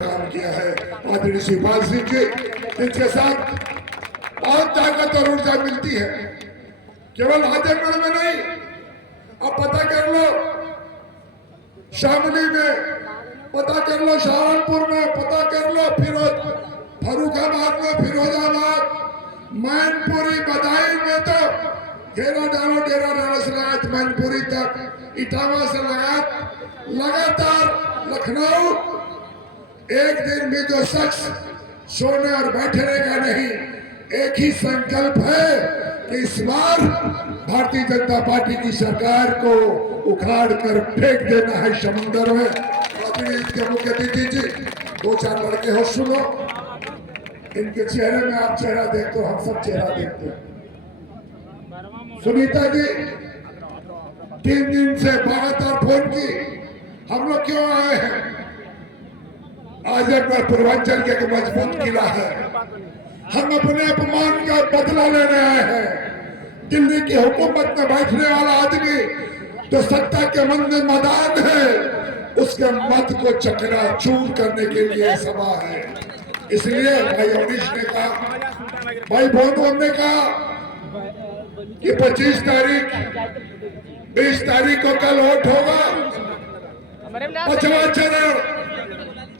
काम किया है आदरणीय शिवपाल सिंह जी, जिनके साथ बहुत ताकत और ऊर्जा मिलती है। केवल आजमगढ़ में नहीं, अब पता कर लो शामली में, पता कर लो सहारनपुर में, पता कर लो फर्रुखाबाद में, फिरोजाबाद, मैनपुरी, बदायूं में तो डेरा डालो से लगात मैनपुरी तक, इटावा से लगातार लखनऊ। एक दिन में जो शख्स सोने और बैठने का नहीं, एक ही संकल्प है कि इस बार भारतीय जनता पार्टी की सरकार को उखाड़ कर फेंक देना है समुद्र में। इसके मुख्य अतिथि जी, दो चार लड़के हो, सुनो, इनके चेहरे में आप चेहरा देखते हो, हम सब चेहरा देखते हैं। सुनीता जी 3 दिन से लगातार फोन की, हम लोग क्यों आए हैं? आजमगढ़ पूर्वांचल के मजबूत किला है, हम अपने अपमान का बदला लेने आए हैं। दिल्ली की हुकूमत में बैठने वाला आदमी जो सत्ता के मैदान है, उसके मत को चकनाचूर करने के लिए सभा है। इसलिए भाई अवनीश ने कहा, भाई भोनवन ने कहा कि 25 तारीख 20 तारीख को कल वोट होगा। 5वां चरण,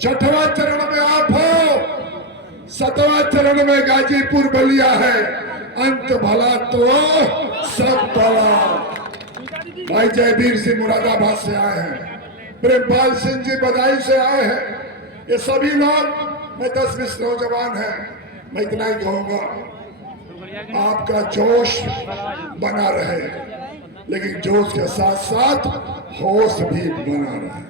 6वां चरण में आप हो, 7वां चरण में गाजीपुर बलिया है। अंत भला तो सब भला। भाई जयवीर सिंह मुरादाबाद से आए हैं, प्रेमपाल सिंह जी बदायूं से आए हैं। ये सभी लोग, मैं 10-20 नौजवान हैं, मैं इतना ही कहूंगा, आपका जोश बना रहे, लेकिन जोश के साथ साथ होश भी बना रहे।